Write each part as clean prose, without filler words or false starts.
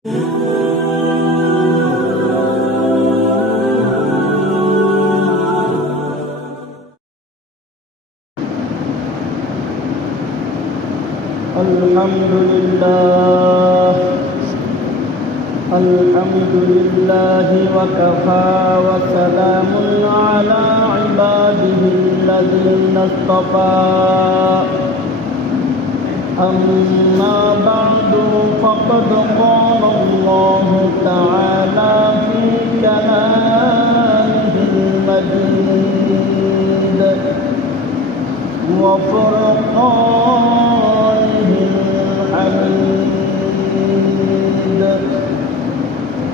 الحمد لله وكفى وسلام على عباده الذين اصطفى أما بعد فقد قال الله تعالى في كلامه المجيد وفرقانه الحميد.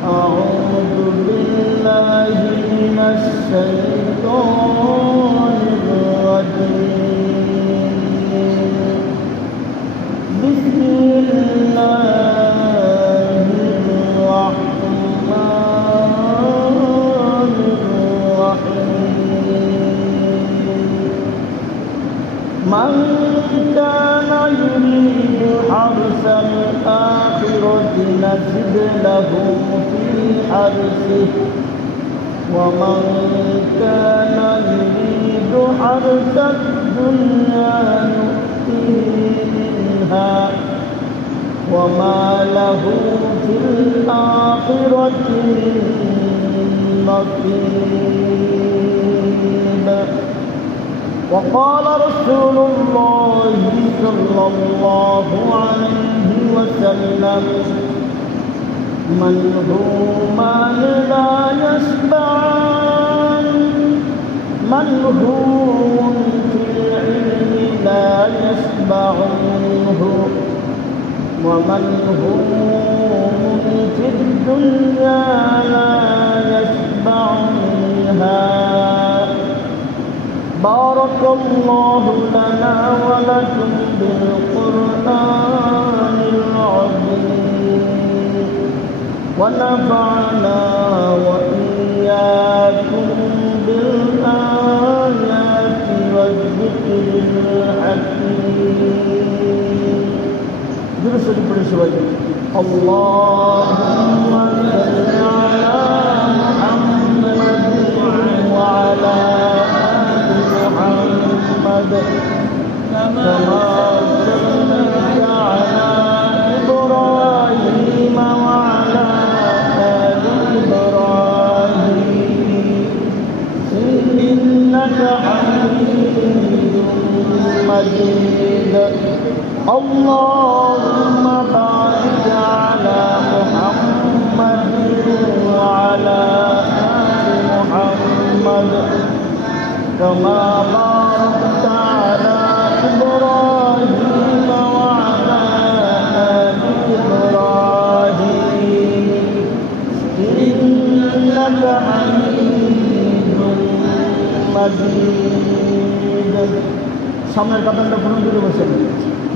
أعوذ بالله من الشيطان الرجيم. بسم الله الرحمن الرحيم. من كان يريد حرث الآخرة نزد له في حرثه ومن كان يريد حرث الدنيا نؤته منها وما له في الآخرة من نصيب. وقال رسول الله صلى الله عليه وسلم: منهومان لا يشبعان، منهوم في العلم لا يشبع منه، ومنهوم في الدنيا لا يشبع منها. بارك الله لنا ولكم بالقرآن العظيم ونفعنا وإياكم بالآيات والذكر الحكيم. درس الشوية. اللهم صل على محمد وعلى محمد كما صليت على إبراهيم وعلى آل إبراهيم إنك حميد مجيد. اللهم بارك على محمد وعلى آل محمد كما باركت على إبراهيم وعلى آل إبراهيم إنك حميد مجيد. সামনের কাতারটা গ্রহণ করে বসেন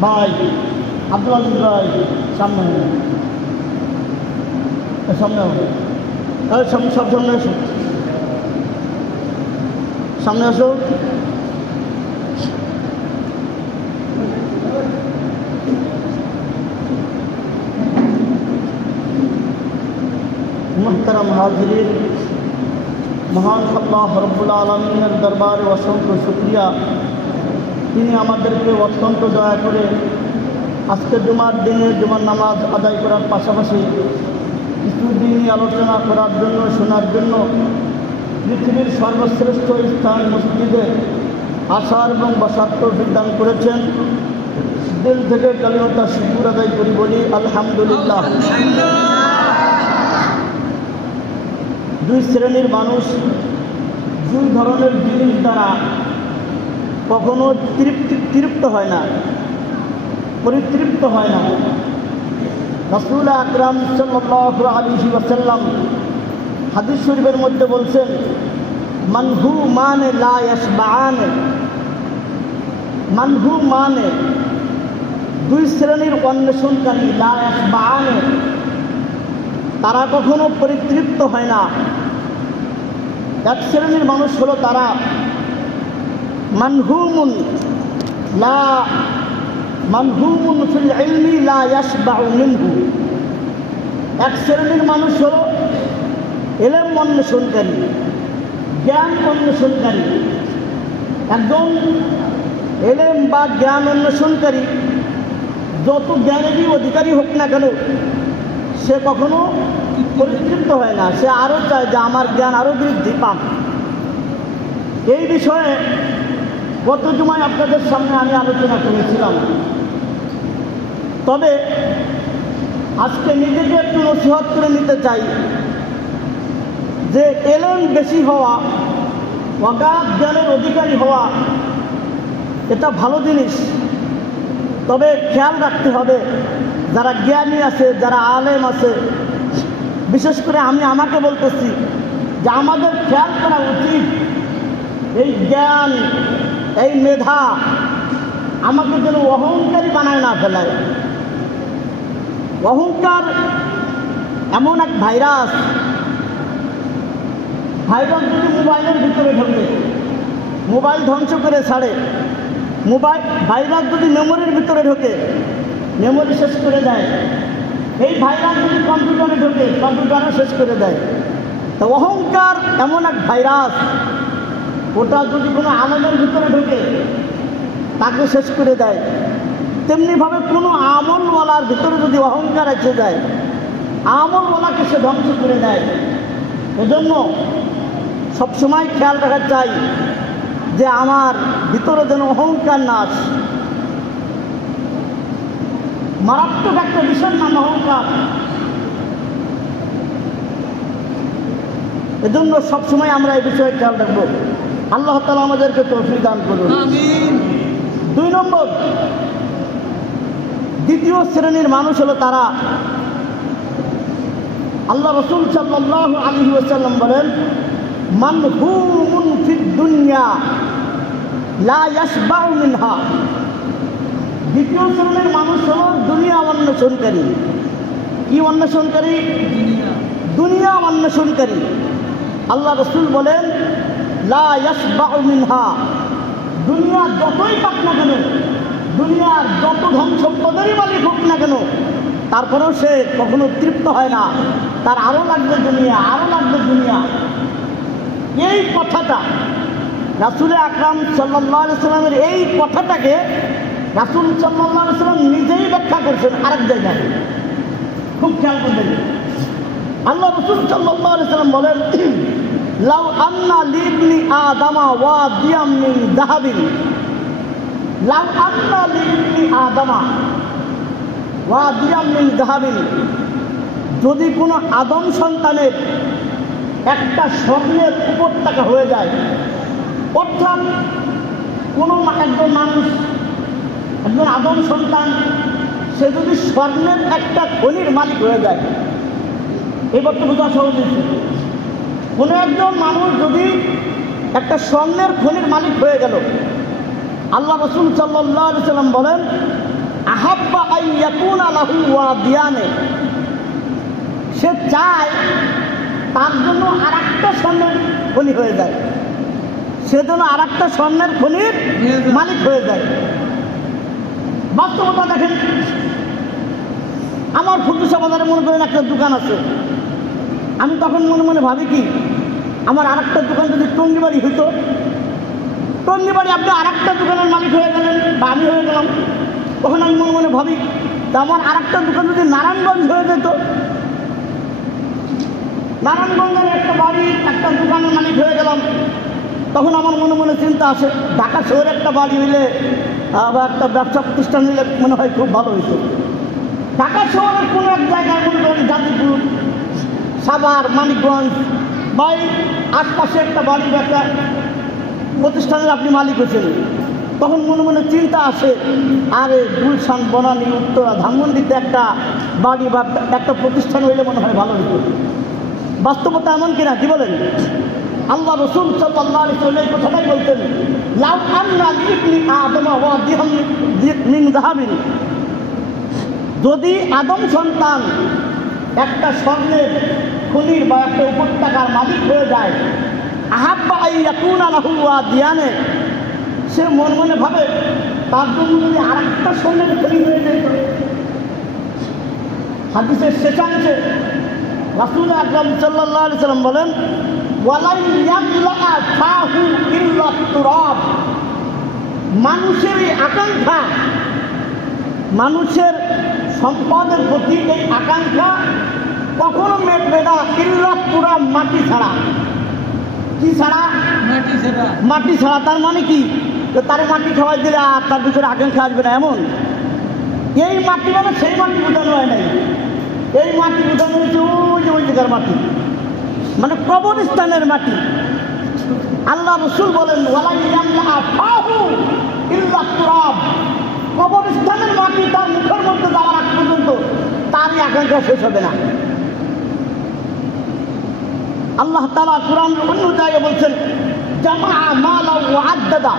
ভাই আব্দুল আজিজ ভাই, সামনে সামনে সব সামনে আসো, সামনে আসো। মুহতারাম হাজিরিন, মহান আল্লাহ রব্বুল আলামিনের দরবারে অসংখ্য শুকরিয়া। তিনি আমাদেরকে অত্যন্ত দয়া করে আজকে জুমার দিনে জুমার নামাজ আদায় করার পাশাপাশি কিছু দিনই আলোচনা করার জন্য, শোনার জন্য পৃথিবীর সর্বশ্রেষ্ঠ স্থান মসজিদে আসার এবং বসার তৌফিক দান করেছেন। দিল থেকে কালিমাটা শুকর আদায় করি, বলি আলহামদুলিল্লাহ। দুই শ্রেণীর মানুষ দুই ধরনের জিনিস দ্বারা কখনো তৃপ্ত হয় না, পরিতৃপ্ত হয় না। রাসূল আকরাম সাল্লাল্লাহু আলাইহি ওয়াসাল্লাম হাদিস শরীফের মধ্যে বলছেন, মানহু মানে লা ইয়াশবাআন। মানহু মানে দুই শ্রেণীর অন্বেষণকারী, লা ইয়াশবাআন, তারা কখনো পরিতৃপ্ত হয় না। এক শ্রেণীর মানুষ হলো তারা মানহুমুন ফিল ইলমি লা ইয়াশবাউ মিনহু, এক শ্রেণীর মানুষ হলো এলেম অন্বেষণকারী, জ্ঞান অন্বেষণকারী। একজন এলেম বা জ্ঞান অন্বেষণকারী যত জ্ঞানেরই অধিকারী হোক না কেন, সে কখনো পরিতৃপ্ত হয় না, সে আরও চায় যে আমার জ্ঞান আরও বৃদ্ধি পাক। এই বিষয়ে গত জুমায় আপনাদের সামনে আমি আলোচনা করেছিলাম। তবে আজকে নিজেকে একটু নসিহত করে নিতে চাই যে এলেম বেশি হওয়া, অগাধ জ্ঞানের অধিকারী হওয়া এটা ভালো জিনিস। তবে খেয়াল রাখতে হবে, যারা জ্ঞানী আছে, যারা আলেম আছে, বিশেষ করে আমি আমাকে বলতেছি যে আমাদের খেয়াল করা উচিত এই জ্ঞান, এই মেধা আমাকে যেন অহংকারী বানায় না ফেলায়। অহংকার এমন এক ভাইরাস যদি মোবাইলের ভিতরে ঢোকে, মোবাইল ধ্বংস করে ছাড়ে। ভাইরাস যদি মেমোরির ভিতরে ঢোকে, মেমোরি শেষ করে দেয়। এই ভাইরাস যদি কম্পিউটারে ঢোকে, কম্পিউটারও শেষ করে দেয়। তো অহংকার এমন এক ভাইরাস, ওটা যদি কোনো আলেমের ভিতরে ঢোকে তাকে শেষ করে দেয়। তেমনিভাবে কোনো আমলওয়ালার ভিতরে যদি অহংকার এসে যায়, আমলওয়ালাকে সে ধ্বংস করে দেয়। এজন্য সবসময় খেয়াল রাখা চাই যে আমার ভিতরে যেন অহংকার না আসে। মারাত্মক একটা বিষয় নাম অহংকার। এজন্য সবসময় আমরা এই বিষয়ে খেয়াল রাখবো। আল্লাহ তাআলা আমাদেরকে তৌফিক দান করুন। দুই নম্বর, দ্বিতীয় শ্রেণীর মানুষ হলো তারা, আল্লাহ রাসূল সাল্লাল্লাহু আলাইহি ওয়াসাল্লাম বলেন, মানহুমুন ফিদ দুনিয়া লা ইয়াশবাউ মিনহা। দ্বিতীয় শ্রেণীর মানুষ হলো দুনিয়া অন্বেষণকারী। কি অন্বেষণকারী? দুনিয়া অন্বেষণকারী। আল্লাহ রাসূল বলেন, লা ইয়াশবাউ মিনহা। দুনিয়া যতই পাক না কেন, দুনিয়ার যত ধন সম্পদেরই মালিক হোক না কেন, তারপরেও সে কখনো তৃপ্ত হয় না। তার আরও লাগবে দুনিয়া, আরও লাগবে দুনিয়া। এই কথাটা রাসূল আকরাম সাল্লাল্লাহু আলাইহি সাল্লামের, এই কথাটাকে রাসূল সাল্লাল্লাহু আলাইহি সাল্লাম নিজেই ব্যাখ্যা করছেন আরেক জায়গায়। খুব খেয়াল করবেন। আল্লাহ রাসূল সাল্লাল্লাহু আলাইহি সাল্লাম বলেন, লাউ আন্না লিবনি আদামা ওয়াদিয়াম মিন যাহাবিন, লাউ আন্না লিবনি আদামা ওয়াদিয়াম মিন যাহাবিন। যদি কোনো আদম সন্তানের একটা স্বর্ণের উপত্যকা হয়ে যায়, অর্থাৎ কোনো একজন মানুষ, একজন আদম সন্তান, সে যদি স্বর্ণের একটা খনির মালিক হয়ে যায়, এবার তো বোঝা সহজ হয়েছে। কোনো একজন মানুষ যদি একটা স্বর্ণের খনির মালিক হয়ে গেল, আল্লাহ রাসূল সাল্লাল্লাহু আলাইহি সাল্লাম বলেন, আহাব্বা আন ইয়াকুনা লাহু ওয়াদিয়ানে। সে চায় তার জন্য আর একটা স্বর্ণের খনি হয়ে যায়, সেজন্য আর একটা স্বর্ণের খনির মালিক হয়ে যায়। বাস্তবতা দেখেন, আমার ফুটুসা বাজারে মনে করেন একটা দোকান আছে। আমি তখন মনে মনে ভাবি কি, আমার আর একটা দোকান যদি টঙ্গিবাড়ি হইতো, টঙ্গিবাড়ি আপনি আর একটা দোকানের মালিক হয়ে গেলেন বা আমি হয়ে গেলাম, তখন আমি মনে মনে ভাবি তা আমার আর একটা দোকান যদি নারায়ণগঞ্জ হয়ে যেত, নারায়ণগঞ্জের একটা বাড়ি, একটা দোকানের মালিক হয়ে গেলাম, তখন আমার মনে মনে চিন্তা আসে, ঢাকা শহরে একটা বাড়ি হইলে বা একটা ব্যবসা প্রতিষ্ঠান হইলে মনে হয় খুব ভালো হইতো। ঢাকা শহরের কোনো এক জায়গায় মনে করেন গাজীপুর, সাভার, মানিকগঞ্জ বা আশপাশে একটা বাড়ি বা একটা প্রতিষ্ঠানের আপনি মালিক হয়েছেন, তখন মনে মনে চিন্তা আসে, আরে গুলশান, বনানী, উত্তরা, ধানমন্ডিতে একটা বাড়ি বা একটা প্রতিষ্ঠান হইলে মনে হয় ভালো হতো। বাস্তবতা এমন কিনা, কি বলেন? আল্লাহ রাসূল সাল্লাল্লাহু আলাইহি ওয়াসাল্লাম এই কথাটাই বলতেন, লাউ আন্না লিবনি আদমা ওয়াদিয়াম মিন যাহাবিন। যদি আদম সন্তান একটা স্বর্ণের খনির বা একটা উপত্যকার মালিক হয়ে যায়, আহাব্বা আন ইয়াকুনা লাহু ওয়াদিয়ানে, সে মনে মনে ভাবে তার জন্য যদি আর একটা স্বর্ণের খনি হয়ে যেত, হাদিসের শেষাংশে রাসূল আকরাম সাল্লাল্লাহু আলাইহি সাল্লাম বলেন, ওয়ালাই ইয়ামলা ফাহু ইল্লা তুরাব। মানুষের এই আকাঙ্ক্ষা, মানুষের সম্পদের প্রতি এই আকাঙ্ক্ষা কখনো মেটবে না ইল্লা তুরাব, মাটি ছাড়া। কি ছাড়া? মাটি ছাড়া। তার মানে কি? তার মাটি খাওয়াই দিলে আর তার ভিতরে আকাঙ্ক্ষা আসবে না এমন। এই মাটি মানে সেই মাটি বোঝানো হয় নাই, এই মাটি বোঝানো হচ্ছে ওই জায়গার মাটি, মানে কবরস্থানের মাটি। আল্লাহ রসুল বলেন, কবরস্থানের মাটি তার মুখের মধ্যে যাওয়ার আগ পর্যন্ত তারই আকাঙ্ক্ষা শেষ হবে না। আল্লাহ তাআলা কুরআন অন্য জায়গায় বলছেন, জামা মালা ওয়া আদ্দাদা,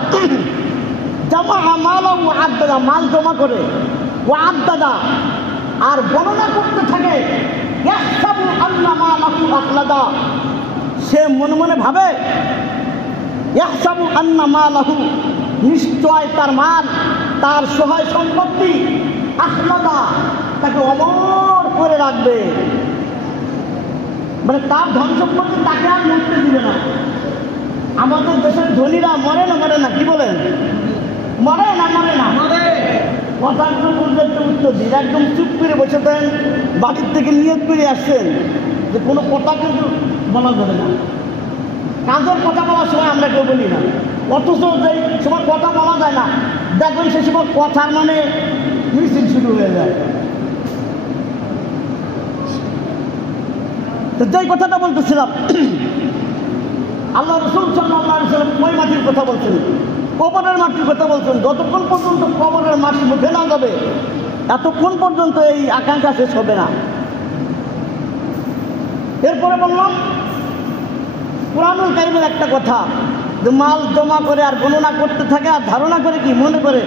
জামা মালা ওয়া আদ্দাদা, মাল জমা করে, ওয়া আদ্দাদা, আর গণনা করতে থাকে, ইয়াহসাবু আন্না মালাহু আখলাদা, সে মনে মনে ভাবে, ইয়াহসাবু আন্না মালাহু, নিশ্চয় তার মাল, তার সহায় সম্পত্তি, আখলাদা, তাকে অমর করে রাখবে, মানে তার ধন সম্পত্তি তাকে আর মরতে দিবে না। আমাদের দেশের ধনীরা মরে না, কি বলেন? মরে না। কথাগুলো বলতে একটু উত্তর দিন, একদম চুপ করে বসে দেন, বাড়ির থেকে নিয়ত করে আসছেন যে কোনো কথা কিন্তু বলা যাবে না। কাজের কথা বলার সময় আমরা কেউ বলি না, অথচ যে সময় কথা বলা যায় না, দেখবেন সে সময় কথার মানে মিছিল শুরু হয়ে যায়। তো যেই কথাটা বলতেছিলাম, আল্লাহ রাসূল সাল্লাল্লাহু আলাইহি ওয়াসাল্লাম ওই মাটির কথা বলছেন, কবরের মাটির কথা বলছেন। যতক্ষণ পর্যন্ত কবরের মাটি মুখে না যাবে, এতক্ষণ পর্যন্ত এই আকাঙ্ক্ষা শেষ হবে না। এরপরে বললাম কুরআনুল কারীমের একটা কথা, যে মাল জমা করে আর গণনা করতে থাকে, আর ধারণা করে কি মনে করে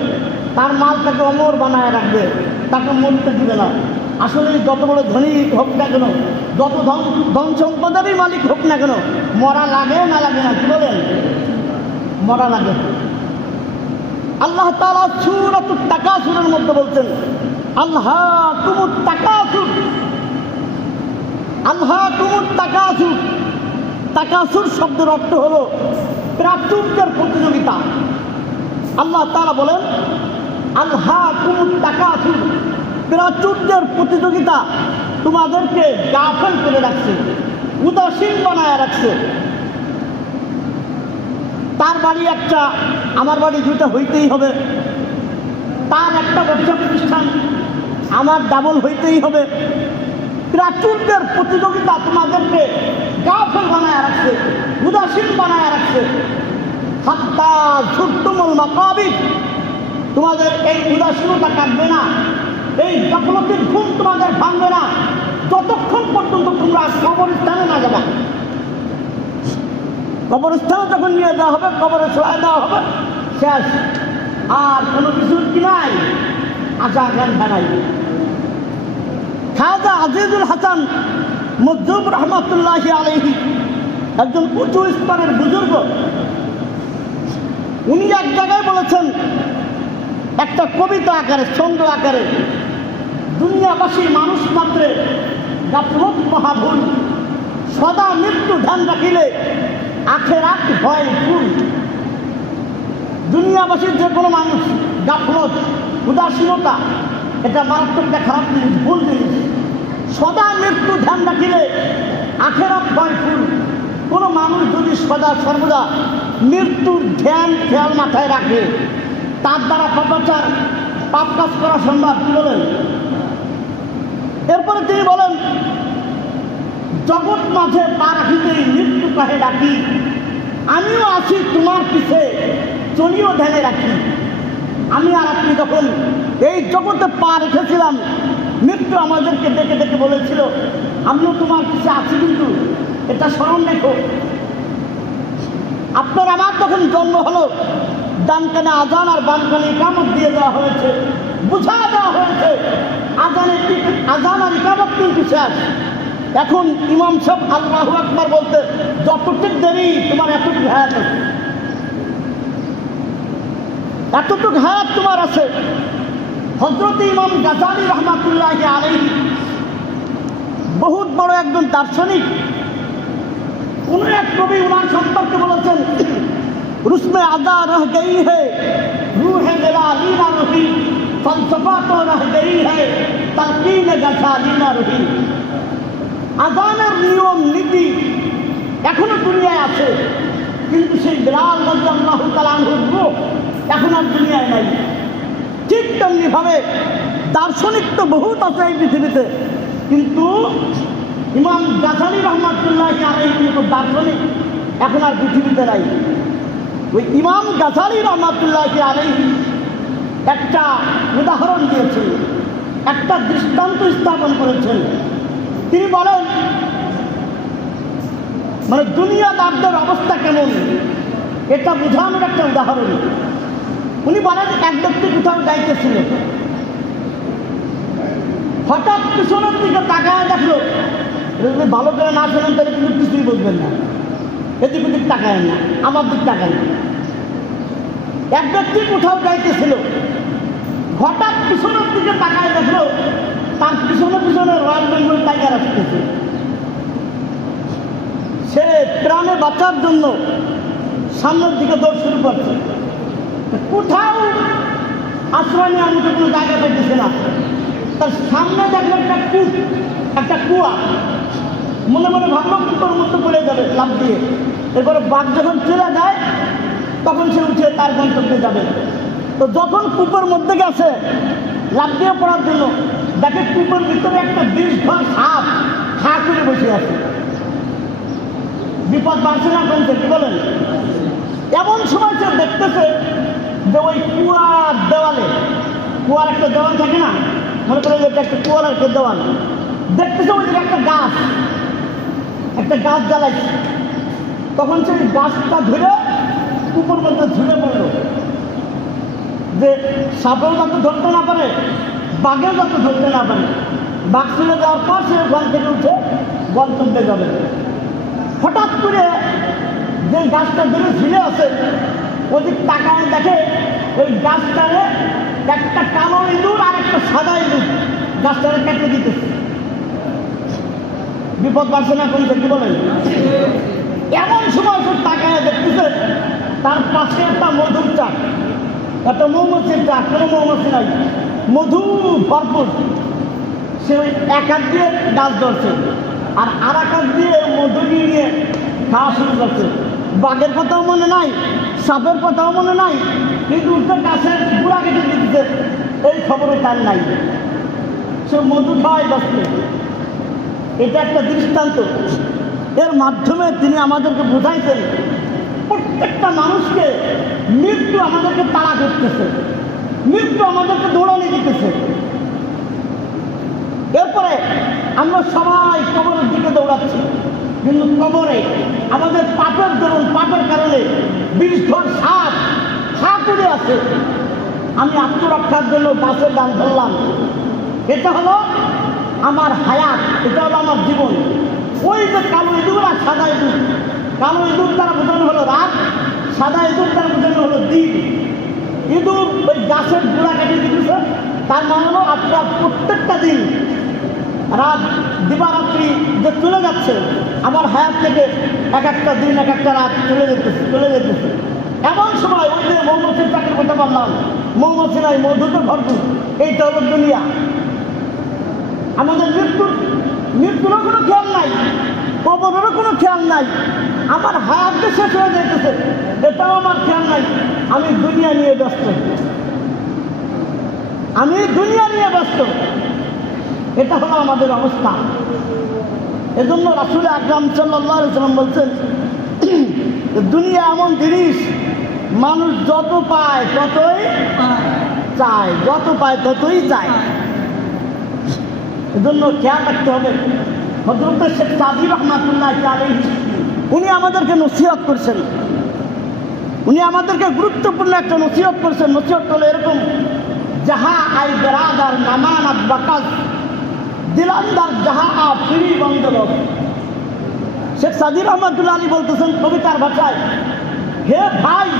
তার মাল তাকে অমর বানায় রাখবে, তাকে মরতে দিবে না। আসলে যত বড় ধনী হোক না কেন, যত ধন সম্পদেরই মালিক হোক না কেন, মরা লাগে না লাগে না? কি বলেন? মরা লাগে। আল্লাহ তাআলা সূরাতুত তাকাসুরের মধ্যে বলছেন, আলহাকুমুত তাকাসুর, আলহাকুমুত তাকাসুর। তাকাসুর শব্দের অর্থ হলো প্রাচুর্যের প্রতিযোগিতা। আল্লাহ তাআলা বলেন, আলহাকুমুত তাকাসুর, প্রাচুর্যের প্রতিযোগিতা তোমাদেরকে গাফেল করে রাখছে, উদাসীন বানায় রাখছে। তার বাড়ি একটা, আমার বাড়ি দুইটা হইতেই হবে, তার একটা ব্যবসা প্রতিষ্ঠান, আমার ডাবল হইতেই হবে। প্রাচুর্যের প্রতিযোগিতা তোমাদেরকে গাফেল বানায় রাখছে, উদাসীন বানায় রাখছে। হাত্তা যুরতুমুল মাকাবির, তোমাদের এই উদাসীনতা কাটবে না, এই গাফলতির ঘুম তোমাদের ভাঙবে না যতক্ষণ পর্যন্ত তোমরা কবরস্থানে না যাবে। কবরস্থানে যখন নিয়ে দেওয়া হবে, কবরে শোয়া দেওয়া হবে, শেষ। আর কোনো কিছুর কি নাই, আশা আকাঙ্ক্ষা নাই। খাজা আজিজুল হাসান মজদুব রহমতুল্লাহি আলাইহি একজন উঁচু স্তরের বুজুর্গ, উনি এক জায়গায় বলেছেন একটা কবিতা আকারে, ছন্দ আকারে, দুনিয়াবাসী মানুষ মাত্রে গাফলত মহাভুল, সদা মৃত্যু ধ্যান রাখিলে আখেরাত হয় ভুল। দুনিয়াবাসীর যে কোনো মানুষ গাফলত, উদাসীনতা, এটা মারাত্মক একটা খারাপ জিনিস, ভুল জিনিস। সদা মৃত্যু ধ্যান রাখিলে আখেরাত হয় ভুল। কোনো মানুষ যদি সদা সর্বদা মৃত্যুর ধ্যান খেয়াল মাথায় রাখে, তার দ্বারা পাপাচার, পাপ কাজ করা সম্ভব। কি বলেন? এরপরে তিনি বলেন, জগৎ মাঝে পা রাখিতেই মৃত্যু কাহে ডাকি, আমিও আছি তোমার পিছে চলিও ধ্যানে রাখি। আমি আর আপনি যখন এই জগতে পা রেখেছিলাম, মৃত্যু আমাদেরকে ডেকে ডেকে বলেছিল, আমিও তোমার পিছে আছি, কিন্তু এটা স্মরণ রেখো। আপনার আমার যখন জন্ম হলো, ডান কানে আজান আর বাম কানে ইকামত দিয়ে দেওয়া হয়েছে, বুঝা দেওয়া হয়েছে আজান আর ইকামত কিন্তু শেষ। এখন ইমাম সাহেব আল্লাহু আকবার বলতে যতটুক দেরি, তোমার এতটুকু হায়াত আছে, এতটুকু হায়াত তোমার আছে। হযরত ইমাম গাযালী রাহমাতুল্লাহি আলাইহি বড় একজন দার্শনিক। কোন এক কবি ওনার সম্পর্কে বলেছেন, রুসমে আদা রহ গই হে রূহে বেলালি না রহি, ফলসফা তো রহ গই হে তালকিন গজালি না রহি। আজানের নিয়ম নীতি এখনো দুনিয়ায় আছে, কিন্তু সেই বেলাল রাদিয়াল্লাহু তাআলা আনহুর রূহ এখন আর দুনিয়ায় নাই। ঠিক তেমনি ভাবে দার্শনিক তো বহুত আছে এই পৃথিবীতে, কিন্তু ইমাম গাজালি রহমাতুল্লাহ আলাইহি মতো দার্শনিক এখন আর পৃথিবীতে নাই। ওই ইমাম গাজালি রহমাতুল্লাহ আলাইহি একটা উদাহরণ দিয়েছেন, একটা দৃষ্টান্ত স্থাপন করেছেন। তিনি বলেন, মানে দুনিয়াদারদের অবস্থা কেমন এটা বোঝানোর একটা উদাহরণ। উনি বলেন, এক ব্যক্তি কোথাও যাইতেছিল, হঠাৎ পিছনের দিকে তাকায় দেখলো, ভালো করে না শোনেন তাহলে কিন্তু কিছুই বুঝবেন না, এদিক ওদিক তাকায় না, আমার দিক তাকায় না। এক ব্যক্তি কোথাও যাইতেছিল, হঠাৎ পিছনের দিকে তাকায় দেখলো তার পিছনে পিছনে রয়্যাল বেঙ্গল টাইগার আসতেছে। সে প্রাণে বাঁচার জন্য সামনের দিকে দৌড় শুরু করছে। কোথাও আশ্রয় নেওয়ার মতো কোনো জায়গা পাইতেছে না। তার সামনে দেখলো একটা কুয়া, মনে মনে ভাবলো কুয়োর মধ্যে পড়ে যাবে লাফ দিয়ে। এরপরে বাঘ যখন চলে যায় তখন সে উঠে তার গন্তব্যে যাবে। তো যখন কূপের মধ্যে গেছে লাফ দিয়ে পড়ার জন্য, দেখে কূপের ভিতরে একটা বিষধর সাপ খা করে বসে আছে। বিপদ বাড়ছে না কমছে, কি বলেন? এমন সময় সে দেখতেছে যে ওই কুয়ার দেওয়ালে, কুয়ার একটা দেওয়াল থাকে না, মনে করে যে একটা কুয়ার একটা দেওয়াল, দেখতেছে ওই যে একটা গাছ জ্বালাইছে। তখন সেই গাছটা ধরে কূপের মধ্যে ঝুলে পড়ল, যে সাপেও যাতে ধরতে না পারে, বাঘেও যাতে ধরতে না পারে। বাঘ চলে যাওয়ার পর সে ওখান থেকে উঠে গন্তব্যে যাবে। হঠাৎ করে যে গাছটা ধরে ঝুলে আছে ওদিক তাকায় দেখে ওই গাছটারে একটা কালো ইঁদুর আর একটা সাদা ইঁদুর গাছটারে কেটে দিতেছে। বিপদ বাড়ছে না কোন কি বলেন? এমন সময় সে তাকায় দেখতেছে তার পাশে একটা মধুর চাক, একটা মৌমাছির চাক, কোনো মৌমাছি নাই, মধু ভরপুর। সে ওই এক হাত দিয়ে গাছ ধরছে আর আর এক হাত দিয়ে মধু নিয়ে খাওয়া শুরু করছে। বাঘের কথাও মনে নাই, সাপের কথাও মনে নাই, কিন্তু উঠে গাছের গুড়া কেটে দিতেছে এই খবরও তার নাই। সে মধু খাওয়াই যাচ্ছে। এটা একটা দৃষ্টান্ত। এর মাধ্যমে তিনি আমাদেরকে বোঝাইছেন প্রত্যেকটা মানুষকে মৃত্যু আমাদেরকে তাড়া করতেছে, মৃত্যু আমাদেরকে দৌড়ানি দিতেছে। এরপরে আমরা সবাই কবরের দিকে দৌড়াচ্ছি, কিন্তু কবরে আমাদের পাপের দরুন, পাপের কারণে বিষধর সাপ খা করে আছে। আমি আত্মরক্ষার জন্য গাছের ডাল ধরলাম। এটা হলো আমার হায়াত, এটা হলো আমার জীবন। ওই যে কালো ইঁদুর আর সাদা ইঁদুর, কালো ইঁদুর দ্বারা বোঝানো হলো রাত, সাদা ইঁদুর দ্বারা বোঝানো হলো দিন। ইঁদুর ওই গাছের গোড়া কেটে দিতেছে, তার মানে হলো আপনার প্রত্যেকটা দিন রাত দিবারাত্রি যে চলে যাচ্ছে আমার হায়াত থেকে, এক একটা দিন এক একটা রাত চলে যেতেছে। এমন সময় ওই যে মৌমাছির চাকরি করতে পারলাম, মৌমাছি নাই, মধুতে ভরপুর। এইটা হলো দুনিয়া। আমাদের মৃত্যুরও কোনো খেয়াল নাই, কবরেরও কোনো খেয়াল নাই। আমার হায়াত যে শেষ হয়ে যেতেছে এটাও আমার খেয়াল নাই। আমি দুনিয়া নিয়ে ব্যস্ত, এটা হলো আমাদের অবস্থা। এজন্য রাসূল আকরাম সাল্লাল্লাহু আলাইহি ওয়াসাল্লাম বলছেন, দুনিয়া এমন জিনিস মানুষ যত পায় ততই চায়, যত পায় ততই চায়। এজন্য খেয়াল রাখতে হবে। হযরত শেখ সাদি রহমাতুল্লাহ আলাইহি উনি আমাদেরকে নসিহত করছেন, উনি আমাদেরকে গুরুত্বপূর্ণ একটা নসিহত করছেন। নসিহত হলো এরকম, যাহা আই বেরাদার নামানাত বাকাস দিলান্দার যাহা আ ফিরি বন্দর। শেখ সাদি রহমাতুল্লাহ আলী বলতেছেন কবিতার ভাষায়, হে ভাই,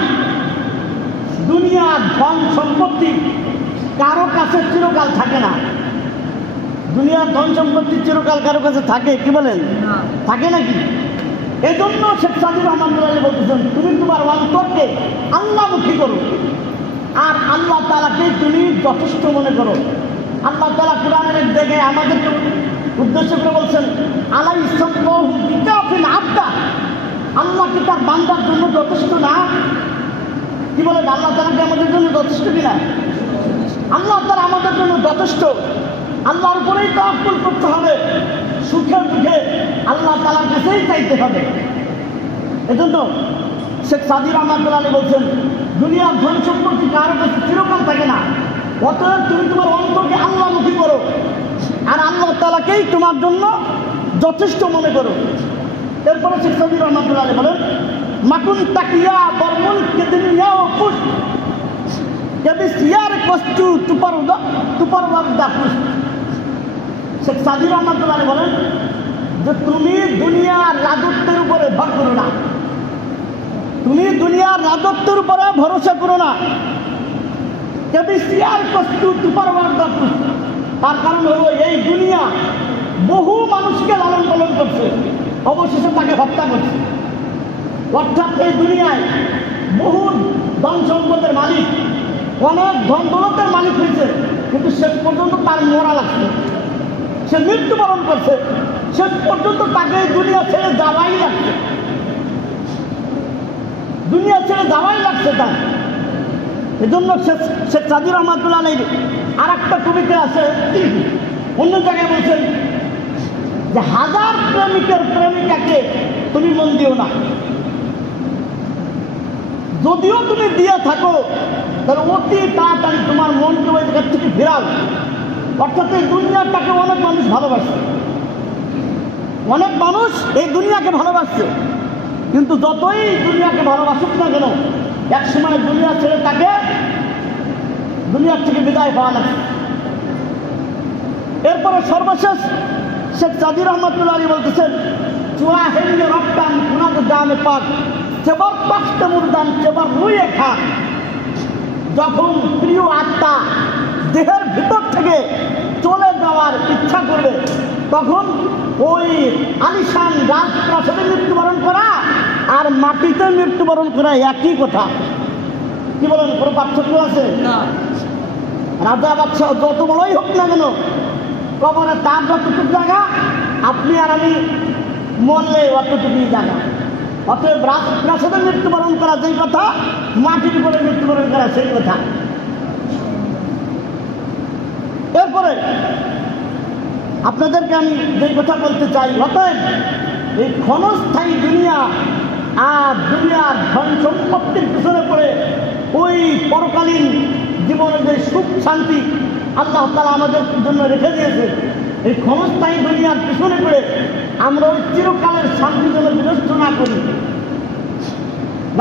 দুনিয়ার ধন সম্পত্তি কারো কাছে চিরকাল থাকে না। দুনিয়ার ধন সম্পত্তি চিরকাল কারো কাছে থাকে, কি বলেন? থাকে নাকি? এই জন্য শেখ সাদি রহমাতুল্লাহ বলতেছেন, তুমি তোমার অন্তরকে আল্লাহমুখী করো আর আল্লাহ তাআলাকে তুমি যথেষ্ট মনে করো। আল্লাহ তাআলা কোরআনের এক জায়গায় আমাদেরকে উদ্দেশ্য করে বলছেন, আলাইসাল্লাহু বিকাফিল আবদা, আল্লাহ কি তার বান্দার জন্য যথেষ্ট না? কি বলেন? আল্লাহ তাআলা কি আমাদের জন্য যথেষ্ট কিনা? আল্লাহ তাআলা আমাদের জন্য যথেষ্ট। আল্লাহর উপরেই তাওয়াক্কুল করতে হবে, সুখে দুঃখে আল্লাহ তাআলার কাছেই চাইতে হবে। এজন্য শেখ সাদি রহমাতুল্লাহ বলছেন, দুনিয়ার ধন সম্পত্তি কারো কাছে চিরকাল থাকে না, অতএব তুমি তোমার অন্তরকে আল্লাহমুখী করো আর আল্লাহ তাআলাকেই তোমার জন্য যথেষ্ট মনে করো। এরপরে শেখ সাদি রহমাতুল্লাহ বলেন, মাকুন তাকিয়া বরমুল কেদিনিয়া ও পুষ কেবি সিয়ার কষ্টু তুপার ওয়ার্দা পুষ। শেখ সাদি রহমাতুল্লাহ বলেন যে তুমি দুনিয়ার রাজত্বের উপরে ভর করো না, তুমি দুনিয়ার রাজত্বের উপরে ভরসা করো না। কেবি সিয়ার কষ্টু তুপার ওয়ার্দা পুষ, তার কারণ হলো এই দুনিয়া বহু মানুষকে লালন পালন করছে, অবশেষে তাকে হত্যা করছে। অর্থাৎ এই দুনিয়ায় বহু ধন সম্পদের মালিক, অনেক ধন দৌলতের মালিক হয়েছে, কিন্তু শেষ পর্যন্ত তার মরা লাগছে, সে মৃত্যুবরণ করছে, শেষ পর্যন্ত তাকে দুনিয়া ছেড়ে যাওয়াই লাগছে, দুনিয়া ছেড়ে যাওয়াই লাগছে তার। এজন্য শেখ সাদি রহমাতুল্লাহ আর একটা কবিতা আছে, অন্য জায়গায় বলছেন যে হাজার প্রেমিকের প্রেমিকাকে তুমি মন দিও না, যদিও তুমি দিয়ে থাকো তাহলে অতি তাড়াতাড়ি তোমার মনকে ওই জায়গার থেকে ফেরাও। অর্থাৎ এই দুনিয়াটাকে অনেক মানুষ ভালোবাসে, অনেক মানুষ এই দুনিয়াকে ভালোবাসছে, কিন্তু যতই দুনিয়াকে ভালোবাসুক না কেন এক সময় দুনিয়া ছেড়ে তাকে দুনিয়ার থেকে বিদায় পাওয়া লাগছে। এরপরে সর্বশেষ শেখ সাদি রহমাতুল্লাহ বলতেছেন, চুয়া হেন্যে রপ্তান পুনাদ দামে পাক সেবার পাঁচটা মুরদান সেবার রুইয়ে খা। যখন প্রিয় আত্মা দেহের ভিতর থেকে চলে যাওয়ার ইচ্ছা করবে, তখন ওই আলিশান রাজপ্রাসাদে মৃত্যুবরণ করা আর মাটিতে মৃত্যুবরণ করা একই কথা। কি বলেন? কোনো পার্থক্য আছে? রাজা বাদশাহ যত বড়ই হোক না কেন, কবরে তার যতটুকু জায়গা, আপনি আর আমি মরলে অতটুকুই জায়গা। অতএব রাজপ্রাসাদে মৃত্যুবরণ করা যেই কথা, মাটির উপরে মৃত্যুবরণ করা সেই কথা। এরপরে আপনাদেরকে আমি যেই কথা বলতে চাই, অতএব এই ক্ষণস্থায়ী দুনিয়া আর দুনিয়ার ধন সম্পত্তির পিছনে পড়ে ওই পরকালীন জীবনের যে সুখ শান্তি আল্লাহ তাআলা আমাদের জন্য রেখে দিয়েছে, এই ক্ষণস্থায়ী দুনিয়ার পিছনে পড়ে আমরা ওই চিরকালের শান্তি যেন বিনষ্ট না করি।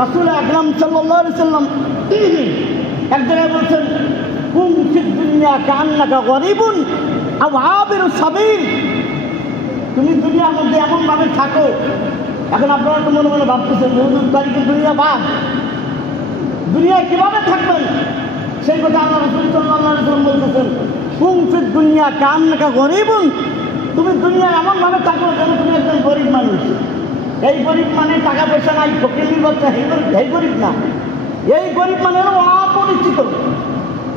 রাসূল আকরাম সাল্লাল্লাহু আলাইহি সাল্লাম এক জায়গায় বলছেন, কুম ফিদ দুনিয়া কান্নাকা গরিবুন আও আবিরু সাবিল। তুমি দুনিয়ার মধ্যে এমনভাবে থাকো, এখন আপনারা তো মনে মনে ভাবতেছেন হুজুর তারিখে দুনিয়া বাদ, দুনিয়ায় কিভাবে থাকবেন? সেই কথা আল্লাহ রাসূল সাল্লাল্লাহু আলাইহি ওয়াসাল্লাম বলতেছেন, কুম ফিদ দুনিয়া কান্নাকা গরিবুন, তুমি দুনিয়ায় এমনভাবে থাকো যেন তুমি একজন গরিব মানুষ। এই গরিব মানে টাকা পয়সা নাই, ফকির বাচ্চা, এই গরিব না। এই গরিব মানে হলো অপরিচিত।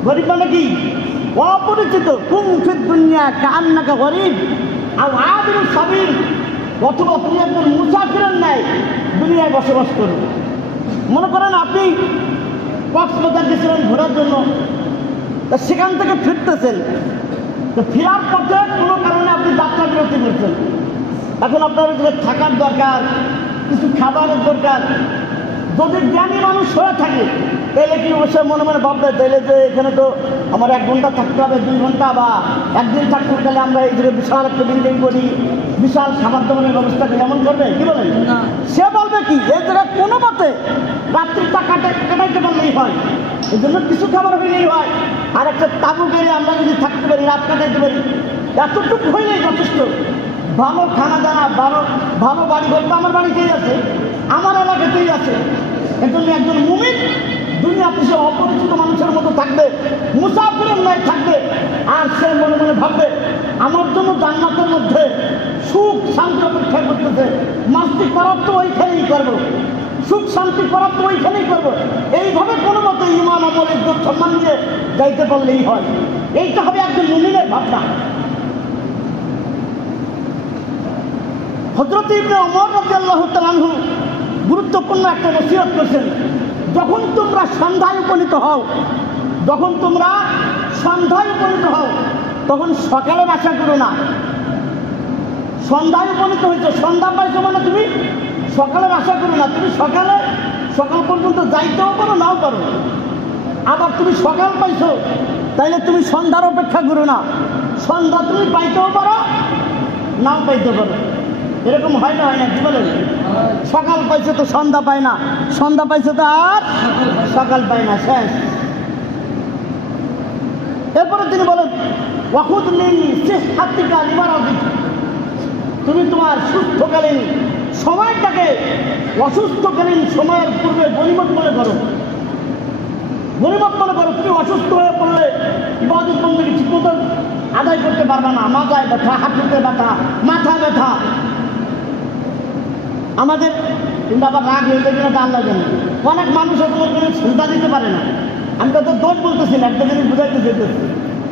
গরিব মানে কি? অপরিচিত। কুম ফিদ দুনিয়া কান্নাকা গরিব আর আবিরু সাবিল, অথবা তুমি একজন মুসাফিরের ন্যায় দুনিয়ায় বসবাস করবে। মনে করেন আপনি কক্সবাজার গেছিলেন ঘোরার জন্য, তা সেখান থেকে ফিরতেছেন, তো ফেরার পথে কোনো কারণে আপনি যাত্রা বিরতি করছেন। এখন আপনার থাকার দরকার, কিছু খাবারের দরকার। যদি জ্ঞানী মানুষ হয়ে থাকে তাহলে কি অবশ্যই মনে মনে ভাববে, তাহলে যে এখানে তো আমার 1 ঘন্টা থাকতে হবে, 2 ঘন্টা বা একদিন থাকতে হবে, তাহলে আমরা এই জায়গায় বিশাল একটা বিল্ডিং করি, বিশাল খাবার দাবারের ব্যবস্থা করি, এমন করবে? কি বলেন? সে বলবে কি, এই জায়গায় কোনো মতে রাত্রিটা কাটাইতে পারলেই হয়, এই জন্য কিছু খাবার হইলেই হয়, আর একটা তাবু গেলে আমরা যদি থাকতে পারি, রাত কাটাইতে পারি, এতটুকু হইলেই যথেষ্ট। ভালো খানা দানা, ভালো বাড়ি ঘর তো আমার বাড়িতেই আছে, আমার এলাকাতেই আছে। এর জন্য একজন মুমিন দুনিয়া পিছে অপরিচিত মানুষের মতো থাকবে, মুসাফিরের ন্যায় থাকবে, আর সে মনে মনে ভাববে আমার জন্য জান্নাতের মধ্যে সুখ শান্তি অপেক্ষা করতেছে, মাস্তি করার তো ওইখানেই করবো, সুখ শান্তি করার তো ওইখানেই করবো। এইভাবে কোনো মতে ইমান আমল ইজ্জত সম্মান দিয়ে যাইতে পারলেই হয়। এইটা হবে একজন মুমিনের ভাবনা। হযরত ইবনে ওমর রাদিয়াল্লাহু তাআলা আনহু গুরুত্বপূর্ণ একটা নসিহত করেছেন, যখন তোমরা সন্ধ্যায় উপনীত হও, যখন তোমরা সন্ধ্যায় উপনীত হও তখন সকালের আশা করো না। সন্ধ্যায় উপনীত হয়েছে, সন্ধ্যা পাইছো মানে তুমি সকালের আশা করো না। তুমি সকাল পর্যন্ত যাইতেও পারো, নাও পারো। আবার তুমি সকাল পাইছো, তাইলে তুমি সন্ধ্যার অপেক্ষা করো না। সন্ধ্যা তুমি পাইতেও পারো, নাও পাইতে পারো। এরকম হয় না, হয় না? কি বলেন? সকাল পাইছে তো সন্ধ্যা পায় না, সন্ধ্যা পাইছে তো আর সকাল পায় না, শেষ। এরপরে তিনি বলেন ওয়াখুদ মিন সিহহাতিকা লিমারাদিক, তুমি তোমার সুস্থকালীন সময়টাকে অসুস্থকালীন সময়ের পূর্বে গনিমত মনে করো, গনিমত মনে করো। তুমি অসুস্থ হয়ে পড়লে ইবাদত বন্দেগী ঠিকমতো আদায় করতে পারবে না, মাথায় ব্যথা, হাঁটুতে ব্যথা, মাথা ব্যথা। আমাদের কিন্তু আবার রাগ হয়েছে কিনা তা আল্লাহ জানে। অনেক মানুষ তোমার কোনো চিন্তা দিতে পারে না। আমি তো দোষ বলতেছি না, একটা জিনিস বুঝাইতে যেতেছি।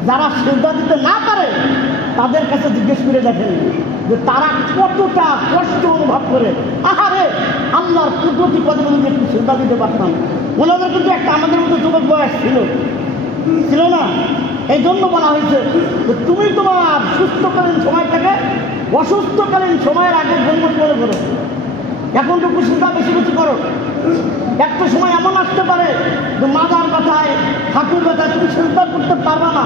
যারা চিন্তা দিতে না পারে তাদের কাছে জিজ্ঞেস করে দেখেন যে তারা কতটা কষ্ট অনুভব করে। আহারে, আল্লাহর কুদরতি পদগুলোকে একটু চিন্তা দিতে পারতাম। ওনাদের কিন্তু একটা আমাদের মধ্যে যুবক বয়স ছিল না। এই জন্য বলা হয়েছে যে তুমি তোমার সুস্থকালীন সময়টাকে অসুস্থকালীন সময়ের আগে গনিমত মনে করো। এখন তো চিন্তা বেশি বেশি করো। একটা সময় এমন আসতে পারে যে মাজার ব্যথায়, হাঁটুর ব্যথায় তুমি চিন্তা করতে পারবে না।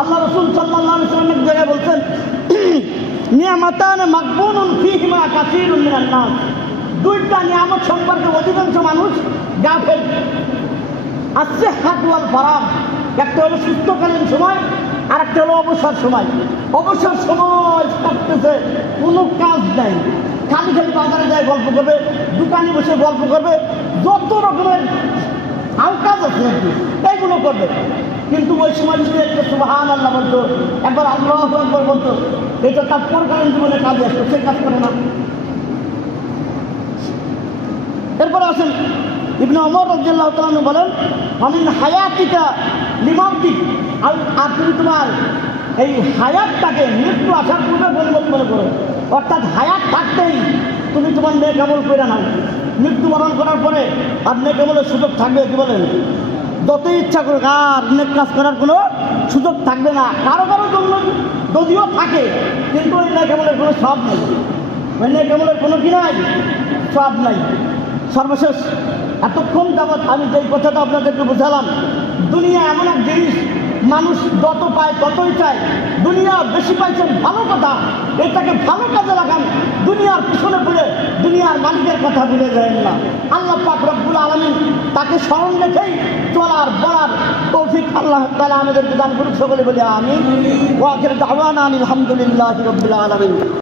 আল্লাহ রাসূল সাল্লাল্লাহু আলাইহি ওয়াসাল্লাম এক জায়গায় বলছেন নিয়ামাতান মাকবুনুন ফীহিমা কাসীরুন মিনান নাস, দুইটা নিয়ামত সম্পর্কে অধিকাংশ মানুষ গাফেল। আস-সিহহাতু ওয়াল ফারাগ, একটা হলো সুস্থকালীন সময় আর একটা হলো অবসর সময়। অবসর সময় থাকতেছে কোনো কাজ নাই, খালি বাজারে যায় গল্প করবে, দোকানে বসে গল্প করবে, যত রকমের আল কাজ আছে আর কি এইগুলো করবে। কিন্তু ওই সময় যদি একটা সুবহানাল্লাহ বলতো, একবার আল্লাহু আকবার বলতো, এটা তার পরকালীন জীবনে কাজে আসতো, সে কাজ করে না। এরপরে আসেন ইবনে ওমর রাদিয়াল্লাহু তাআলা আনহু বলেন আমিন হায়াতিকা লিমাউতিক, আর তুমি তোমার এই হায়াতটাকে মৃত্যু আসার পূর্বে গনিমত মনে করো। অর্থাৎ হায়াত থাকতেই তুমি তোমার নেক আমল করে নাও। মৃত্যুবরণ করার পরে আর নেক আমলের সুযোগ থাকবে? কি বলেন? যতই ইচ্ছা করুক আর নেক কাজ করার কোনো সুযোগ থাকবে না। কারো কারো জন্য যদিও থাকে, কিন্তু ওই নেক আমলের কোনো সব নেই, ওই নেক আমলের কোনো কি নাই, সব নাই। সর্বশেষ এতক্ষণ যাবৎ আমি যেই কথাটা আপনাদেরকে বোঝালাম, দুনিয়া এমন এক জিনিস, মানুষ যত পায় ততই চায়। দুনিয়া বেশি পাইছেন ভালো কথা, এটাকে ভালো কাজে লাগান। দুনিয়ার পিছনে পড়ে দুনিয়ার মালিকের কথা ভুলে যায় না। আল্লাহ পাক রব্বুল আলামিন তাকে স্মরণ রেখেই চলার বলার তৌফিক আল্লাহ তাআলা আমাদেরকে দান করুন। সকলে বলে আমিন। ওয়া আখিরু দাওয়ানা আলহামদুলিল্লাহি রাব্বিল আলামিন।